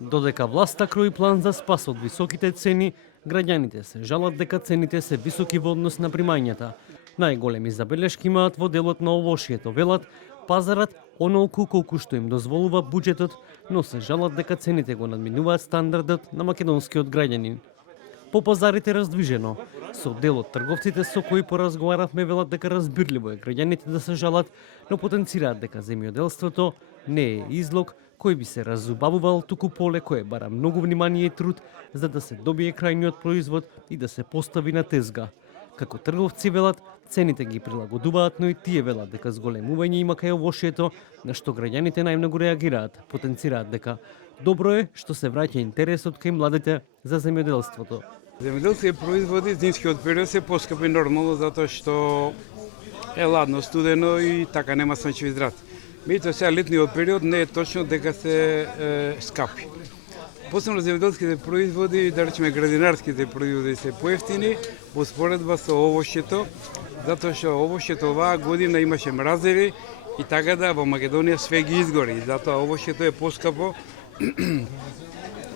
Додека власта крои план за спас од високите цени, граѓаните се жалат дека цените се високи во однос на примањата. Најголеми забелешки имаат во делот на овошјето, велат пазарот онолку колку што им дозволува буџетот, но се жалат дека цените го надминуваат стандардот на македонскиот граѓанин. По пазарите раздвижено. Со дел од трговците со кои поразговаравме велат дека разбирливо е граѓаните да се жалат, но потенцираат дека земјоделството не е излог кој би се разубавувал, туку поле кое бара многу внимание и труд за да се добие крајниот производ и да се постави на тезга. Како трговци велат, цените ги прилагодуваат, но и тие велат дека зголемување има кај овошјето, на што граѓаните најмногу реагираат, потенцираат дека добро е што се враќа интересот кај младите за земјоделството. Земјоделски производи зимскиот период се поскапи нормално затоа што е ладно, студено и така нема сончеви здрат. Меѓутоа сега летниот период не е точно дека се скапи. Посебно земјоделските производи, да речеме градинарските производи се поевтини во споредба со овошјето, затоа што овошјето оваа година имаше мразеви и така да во Македонија све ги изгори, затоа овошјето е поскапо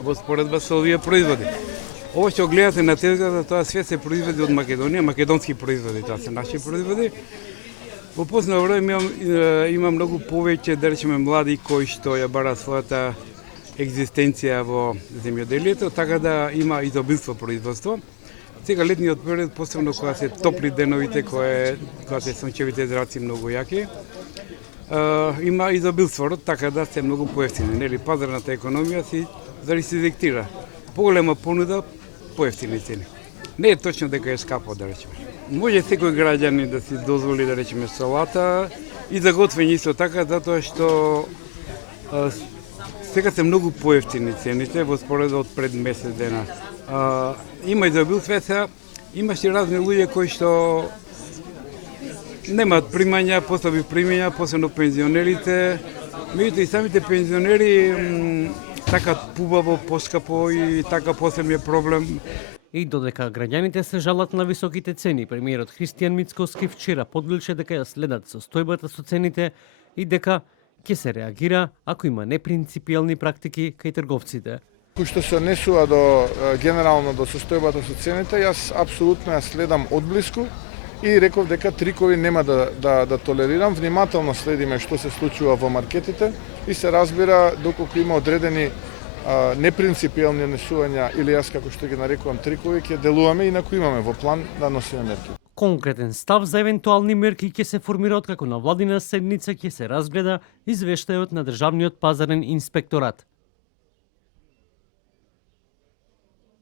во споредба со овие производи. Ово што гледате на тезгата, тоа све се производи од Македонија, македонски производи, тоа се наши производи. Во посно време има многу повеќе, да речеме, млади кои што ја бараат својата екзистенција во земјоделието, така да има изобилство производство. Сега летниот период, посебно кога се топли деновите, кога се сончевите зраци многу јаки, има изобилство, така да се многу поевтини. Нели, пазарната економија се диктира. Поголема понуда, поевтини цени. Не е точно дека е скапо, да речеме. Може секој граѓанин да си дозволи, да речеме, салата и за готвење исто така, затоа што сега се многу поевтини цените во споредба од пред месец дена. Има изобилство, сега имаше разни луѓе кои што немаат примања, послаби примања, посебно пензионерите. Меѓутоа и самите пензионери сакаат пубаво, поскапо и така посебен проблем. И додека граѓаните се жалат на високите цени, премиерот Христијан Мицкоски вчера подвеличе дека ја следат состојбата со цените и дека ќе се реагира ако има непринципиелни практики кај трговците. Кој што се однесува до генерално до состојбата со цените, јас апсолутно ја следам одблиску и реков дека трикови нема да толерирам. Внимателно следиме што се случува во маркетите и се разбира доколку има одредени непринципиелни однесувања или јас како што ги нарекувам трикови, ќе делуваме инаку имаме во план да носиме мерки. Конкретен став за евентуални мерки ќе се формира откако на владина седница ќе се разгледа извештајот на Државниот пазарен инспекторат.